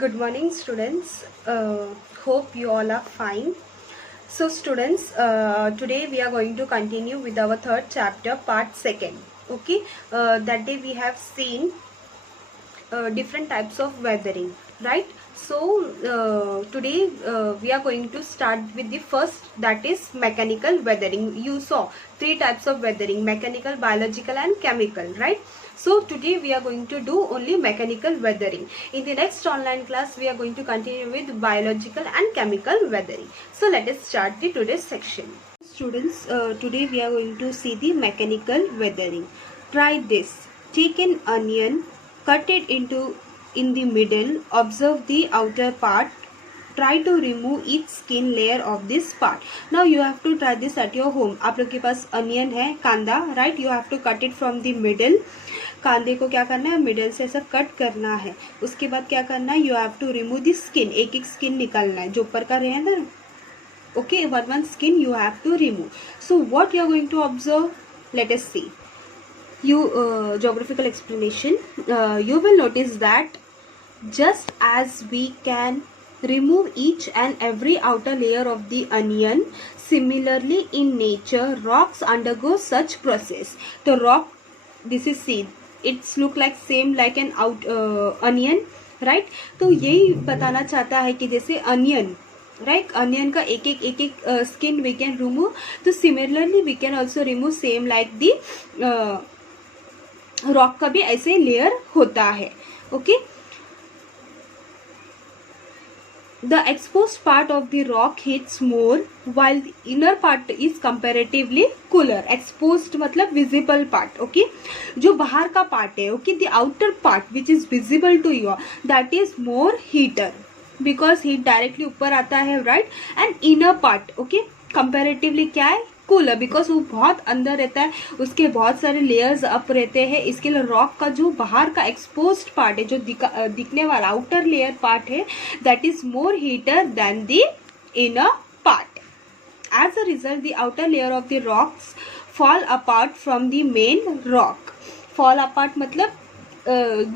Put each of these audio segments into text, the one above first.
Good morning, students. Hope you all are fine. So, students, today we are going to continue with our third chapter, part second. Okay, that day we have seen different types of weathering, right? So today we are going to start with the first, that is mechanical weathering. You saw three types of weathering: mechanical, biological and chemical, right? So today we are going to do only mechanical weathering. In the next online class we are going to continue with biological and chemical weathering. So let us start the today's section. Students, today we are going to see the mechanical weathering. Try this. Take an onion, cut it in the middle, observe the outer part, try to remove each skin layer of this part. Now you have to try this at your home. आप लोग के पास अनियन है, कांदा, right? You have to cut it from the middle. कांदे को क्या करना है, मिडल से ऐसा कट करना है. उसके बाद क्या करना है, you have to remove the skin. एक एक स्किन निकालना है, जो ऊपर का रहे ना. Okay, one skin you have to remove. So what you are going to observe? Let us see. Geographical explanation. You will notice that just as we can remove each and every outer layer of the onion, similarly in nature rocks undergo such process. The rock, this is seed, it's look like same like an onion, right? तो यही बताना चाहता है कि जैसे onion, right, onion का एक एक स्किन वी कैन रिमूव, तो similarly we can also remove same like the rock का भी ऐसे लेयर होता है. Okay, the exposed part of the rock heats more while the inner part is comparatively cooler. Exposed मतलब visible part. Okay, जो बाहर का पार्ट है, okay, the outer part which is visible to you, that is more heater because heat directly ऊपर आता है, right. And inner part, okay, comparatively क्या है, कूलर, बिकॉज वो बहुत अंदर रहता है, उसके बहुत सारे लेयर्स अप रहते हैं. इसके लिए रॉक का जो बाहर का एक्सपोज्ड पार्ट है, जो दिखने वाला आउटर लेयर पार्ट है, that is more heater than the inner part. As a result the outer layer of the rocks fall apart from the main rock. Fall apart मतलब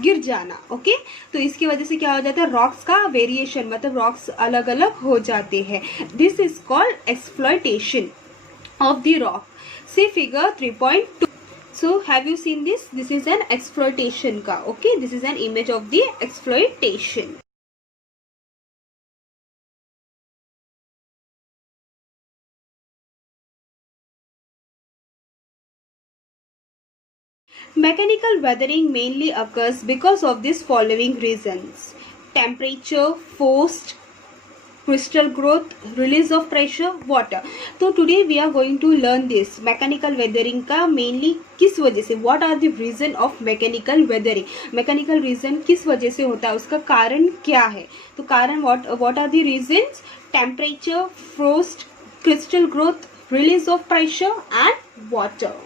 गिर जाना. ओके, तो इसकी वजह से क्या हो जाता है, रॉक्स का वेरिएशन, मतलब रॉक्स अलग अलग हो जाते हैं. This is called exploitation of the rock. See figure 3.2. So have you seen this? This is an exploitation ka. Okay, this is an image of the exploitation. Mechanical weathering mainly occurs because of these following reasons: temperature, forced crystal growth, release of pressure, water. तो today we are going to learn this mechanical weathering का mainly किस वजह से, what are the reason of mechanical weathering. mechanical reason किस वजह से होता है, उसका कारण क्या है. तो कारण what are the reasons? temperature, frost, crystal growth, release of pressure and water.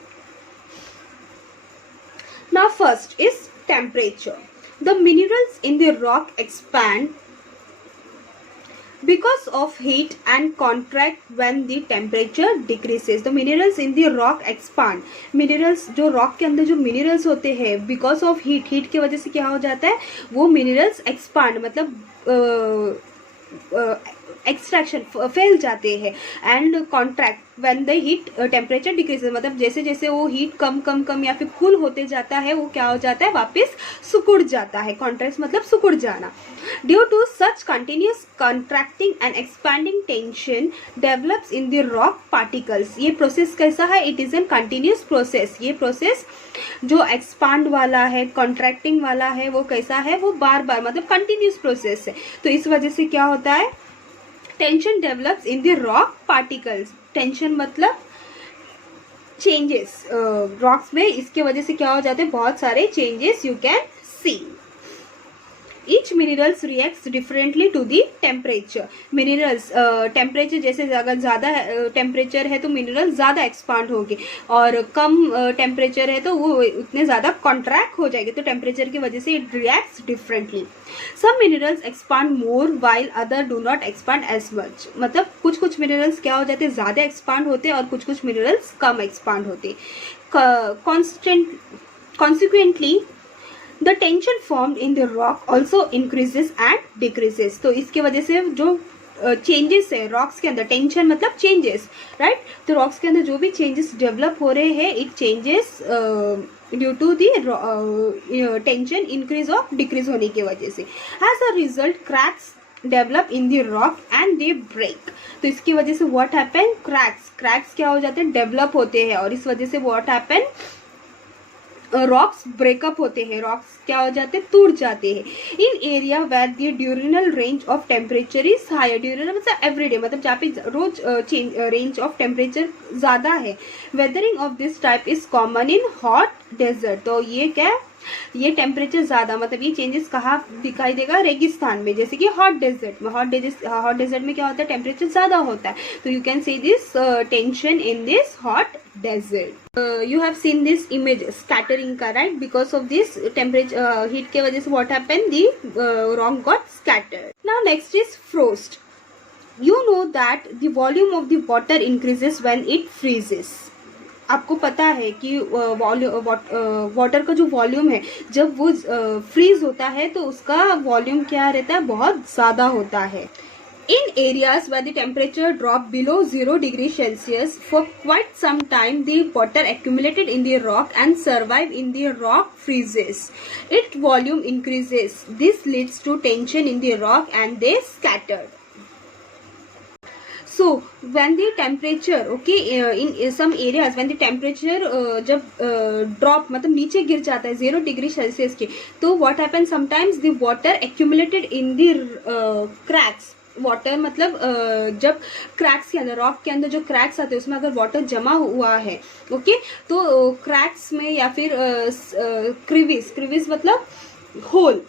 Now first is temperature. The minerals in the rock expand because of heat and contract when the temperature decreases. The minerals in the rock expand. minerals जो rock के अंदर जो minerals होते हैं, because of heat की वजह से क्या हो जाता है, वो minerals expand मतलब एक्सट्रैक्शन फैल जाते हैं. And contract when the heat temperature decreases, मतलब जैसे जैसे वो हीट कम या फिर कूल होते जाता है, वो क्या हो जाता है, वापस सुकुड़ जाता है. कॉन्ट्रैक्ट मतलब सुकुड़ जाना. Due to such continuous contracting and expanding tension develops in the rock particles. ये प्रोसेस कैसा है, it is an continuous process. ये प्रोसेस जो एक्सपांड वाला है, कॉन्ट्रैक्टिंग वाला है, वो कैसा है, वो बार बार मतलब कंटिन्यूस प्रोसेस है. तो इस वजह से क्या होता है, tension develops in the rock particles. Tension मतलब चेंजेस रॉक्स में, इसके वजह से क्या हो जाते हैं, बहुत सारे changes you can C. Each minerals reacts differently to the temperature. minerals temperature जैसे अगर ज़्यादा टेम्परेचर है तो मिनरल्स ज़्यादा एक्सपांड होंगे, और कम टेम्परेचर है तो वो उतने ज़्यादा कॉन्ट्रैक्ट हो जाएंगे. तो टेम्परेचर की वजह से it reacts differently. Some minerals expand more while other do not expand as much. मतलब कुछ मिनरल्स क्या हो जाते हैं, ज़्यादा एक्सपांड होते हैं, और कुछ मिनरल्स कम एक्सपांड होते. Consequently the tension formed in the rock also increases and decreases. तो इसके वजह से जो चेंजेस है रॉक्स के अंदर, टेंशन मतलब चेंजेस, राइट। तो रॉक्स के अंदर जो भी चेंजेस डेवलप हो रहे हैं, it changes due to the tension increase और डिक्रीज होने की वजह से। As a result cracks develop in the rock and they break. तो इसकी वजह से व्हाट हैपन, क्रैक्स क्या हो जाते हैं, डेवलप होते हैं, और इस वजह से व्हाट हैपन, रॉक्स ब्रेकअप होते हैं, रॉक्स क्या हो जाते हैं, टूट जाते हैं। In area where the diurnal range of temperature is higher, diurnal मतलब एवरीडे, मतलब जहाँ पे रोज रेंज ऑफ टेम्परेचर ज़्यादा है। Weathering of this type is common in hot desert. तो ये क्या है, ये टेम्परेचर ज़्यादा, मतलब ये चेंजेस कहाँ दिखाई देगा, रेगिस्तान में, जैसे कि हॉट डेजर्ट में। हॉट डेजर्ट में क्या होता है, टेम्परेचर ज़्यादा होता है। तो you can see this tension in this hot desert. You have seen this image scattering का, right. Because of this temperature heat के वजह से what happen, the rock got scattered. Now next is frost. You know that the volume of the water increases when it freezes. आपको पता है कि वाटर का जो वॉल्यूम है, जब वो फ्रीज होता है तो उसका वॉल्यूम क्या रहता है, बहुत ज़्यादा होता है। In areas where the temperature dropped below 0 degrees Celsius for quite some time, the water accumulated in the rock and survive in the rock freezes. Its volume increases. This leads to tension in the rock and they scattered. So when the temperature, okay, in some areas when the temperature जब drop मतलब नीचे गिर जाता है 0 degree Celsius के, तो what happens sometimes the water accumulated in the cracks. Water मतलब जब क्रैक्स के अंदर, रॉक के अंदर जो क्रैक्स आते हैं उसमें अगर वाटर जमा हुआ है, ओके, तो क्रैक्स में या फिर क्रिविस मतलब होल,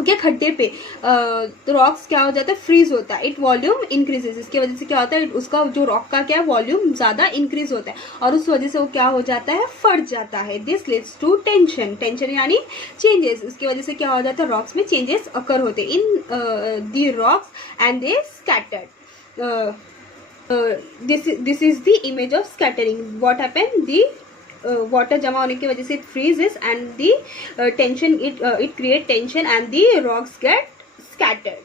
ओके, खड्डे पे तो रॉक्स क्या हो जाता है, फ्रीज होता है। It volume increases. इसकी वजह से क्या होता है, उसका जो रॉक का क्या वॉल्यूम ज़्यादा इंक्रीज होता है, और उस वजह से वो क्या हो जाता है, फट जाता है। दिस लीड्स टू टेंशन यानी चेंजेस। उसकी वजह से क्या हो जाता है, रॉक्स में चेंजेस अकर होते हैं in the rocks and they scattered. This is the image of scattering. What happen, the water जमा होने की वजह से it freezes and the tension, it create tension and the rocks get scattered.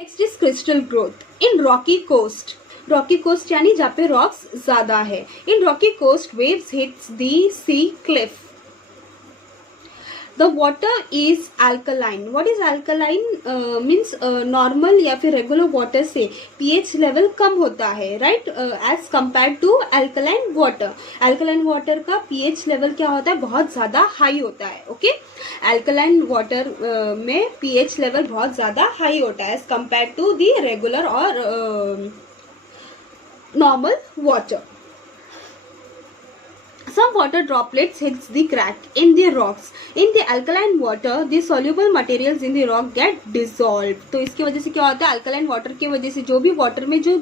Next is crystal growth in rocky coast. Rocky coast यानी जहाँ पे rocks ज्यादा है। In rocky coast waves hits the sea cliff. The water is alkaline. What is alkaline? Means normal या फिर regular water से pH level कम होता है, right? As compared to alkaline water. Alkaline water का pH level क्या होता है, बहुत ज़्यादा high होता है, okay? Alkaline water में pH level बहुत ज़्यादा high होता है as compared to the regular और normal water. Some water droplets hits the crack in the rocks. In the alkaline water, the soluble materials in the rock get dissolved. तो इसकी वजह से क्या होता है, alkaline water की वजह से जो भी water में जो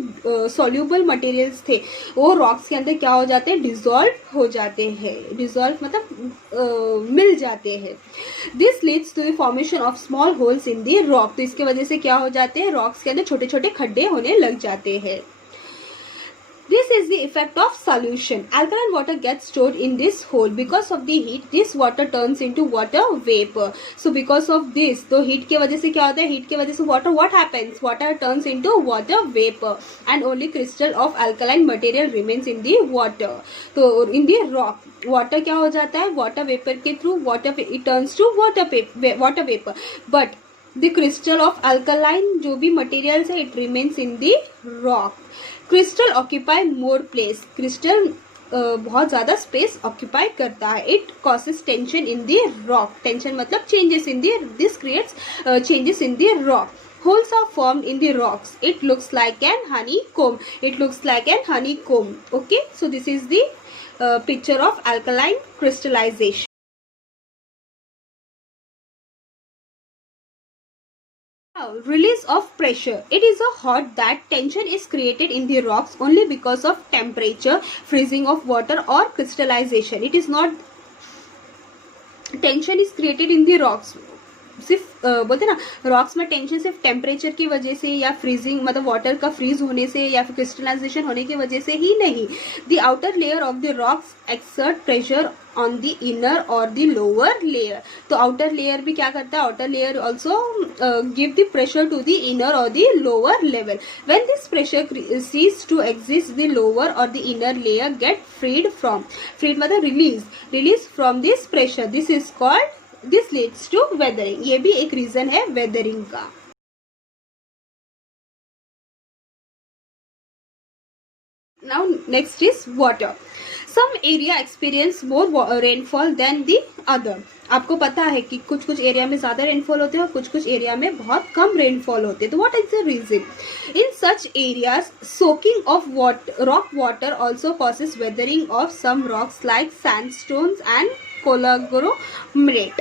soluble materials थे वो rocks के अंदर क्या हो जाते हैं, dissolve हो जाते हैं। dissolve मतलब मिल जाते हैं। This leads to the formation of small holes in the rock. तो इसकी वजह से क्या हो जाते हैं, rocks के अंदर छोटे छोटे खड्डे होने लग जाते हैं। This is the effect of solution. Alkaline water gets stored in this hole. Because of the heat, this water turns into water vapor. So because of this, तो heat के वजह से क्या होता है, heat के वजह से water what happens? Water turns into water vapor, and only crystal of alkaline material remains in the water. तो in the rock, water क्या हो जाता है, water vapor के through water it turns to water vapor. But the crystal of alkaline जो भी materials है, it remains in the rock. Crystal occupy more place. Crystal बहुत ज़्यादा स्पेस ऑक्यूपाई करता है। It causes tension in the rock. Tension मतलब changes in the, this creates changes in the rock. Holes are formed in the rocks. It looks like an honeycomb. It looks like an honeycomb. Okay, so this is the picture of alkaline crystallization. Release of pressure. It is a hot that tension is created in the rocks only because of temperature, freezing of water or crystallization. It is not tension is created in the rocks सिर्फ बोलते ना रॉक्स में टेंशन सिर्फ टेम्परेचर की वजह से या फ्रीजिंग मतलब वाटर का फ्रीज होने से या फिर क्रिस्टलाइजेशन होने की वजह से ही नहीं. The outer layer of the rocks exert pressure on the inner और द लोअर लेयर. तो आउटर लेयर भी क्या करता है, outer layer also give the pressure to the inner और the lower level. When this pressure cease to exist the lower और the inner layer get freed मतलब release from this pressure. This is called, this leads to weathering. ये भी एक रीजन है वेदरिंग का. Now next is water. Some area experience more rainfall than the other. आपको पता है कि कुछ कुछ एरिया में ज्यादा रेनफॉल होते हैं और कुछ कुछ एरिया में बहुत कम रेनफॉल होते हैं. तो what is the reason? In such areas soaking of rock water also causes weathering of some rocks like sandstones and conglomerate.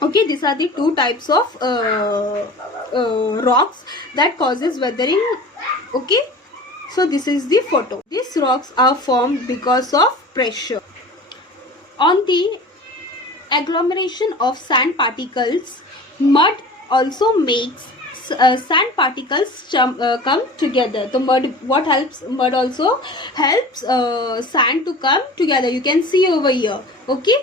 Okay, these are the two types of rocks that causes weathering. Okay, so this is the photo. These rocks are formed because of pressure on the agglomeration of sand particles. Mud also makes sand particles come together. So mud, what helps? Mud also helps sand to come together. You can see over here. Okay,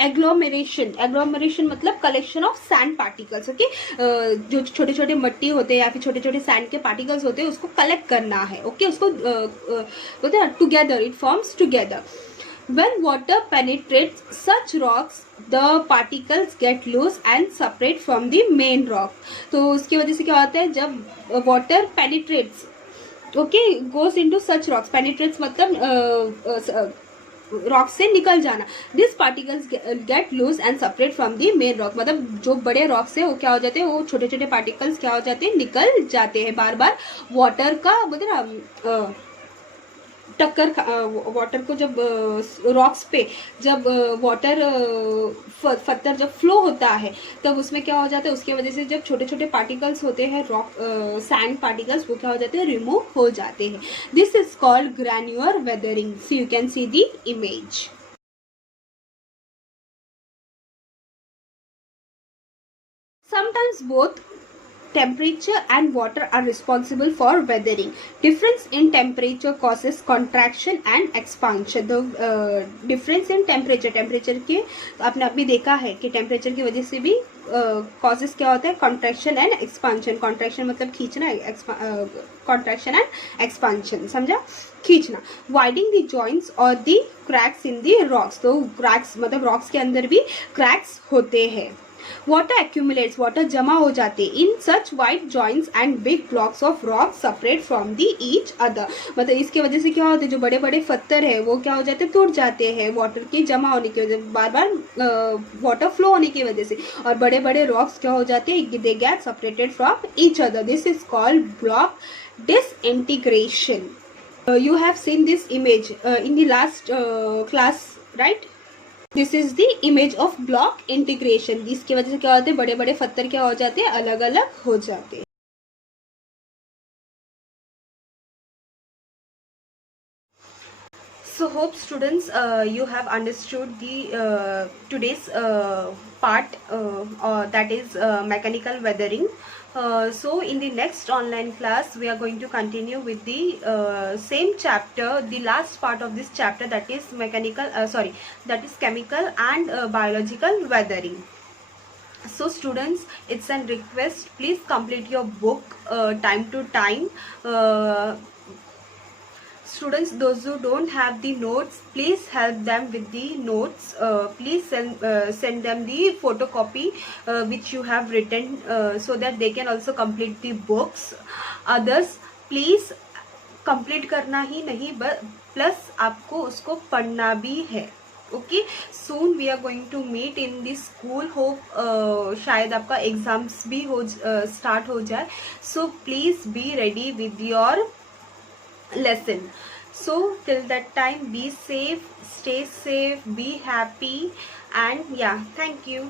agglomeration मतलब collection of sand particles. Okay, जो छोटे छोटे मट्टी होते हैं या फिर छोटे छोटे सैंड के पार्टिकल्स होते हैं उसको कलेक्ट करना है. ओके, उसको बोलते हैं together, it forms together. When water penetrates such rocks, the particles get loose and separate from the main rock. तो उसकी वजह से क्या होता है, जब water penetrates, okay, goes into such rocks. Penetrates मतलब रॉक से निकल जाना. This particles get loose and separate from the main rock. मतलब जो बड़े रॉक से वो क्या हो जाते हैं, वो छोटे छोटे पार्टिकल्स क्या हो जाते हैं, निकल जाते हैं. बार बार वाटर का बोलते ना टक्कर, वाटर को जब रॉक्स पे जब वाटर पत्थर जब फ्लो होता है तब उसमें क्या हो जाता है, उसकी वजह से जब छोटे छोटे पार्टिकल्स होते हैं रॉक सैंड पार्टिकल्स वो क्या हो जाते हैं, रिमूव हो जाते हैं. This is called granular weathering. So you can see the image. Sometimes both temperature and water are responsible for weathering. Difference in temperature causes contraction and expansion. The difference in temperature के आपने अभी देखा है कि टेम्परेचर की वजह से भी कॉजेस क्या होता है, कॉन्ट्रैक्शन एंड एक्सपांशन. कॉन्ट्रैक्शन मतलब खींचना, कॉन्ट्रैक्शन एंड एक्सपांशन, समझा, खींचना. वाइडिंग द जॉइंट्स और the cracks in the rocks. तो क्रैक्स मतलब रॉक्स के अंदर भी क्रैक्स होते हैं. वाटर एक्यूमुलेट्स, वाटर जमा हो जाते in such wide joints and big blocks of rock separate from the each other. मतलब इसके वजह से क्या होता है, जो बड़े बड़े पत्थर है वो क्या हो जाते हैं, टूट जाते हैं वाटर के जमा होने की वजह, बार बार वाटर फ्लो होने की वजह से. और बड़े बड़े रॉक्स क्या हो जाते हैं, they get separated from each other. This is called block disintegration. You have seen this image in the last class, right? This is the image of block integration. इसकी वजह से क्या होते हैं, बड़े बड़े पत्थर क्या हो जाते हैं, अलग अलग हो जाते हैं. So hope students you have understood the today's part that is mechanical weathering. So in the next online class we are going to continue with the same chapter, the last part of this chapter, that is that is chemical and biological weathering. So students, it's a request, please complete your book time to time. Students, those who don't have the notes, please help them with the notes. Please send them the photocopy which you have written so that they can also complete the books. Others, please complete करना ही नहीं plus आपको उसको पढ़ना भी है. Okay, soon we are going to meet in the school. Hope शायद आपका एग्जाम्स भी हो स्टार्ट हो जाए. So please be ready with your lesson. So till that time, be safe, stay safe, be happy, and yeah, thank you.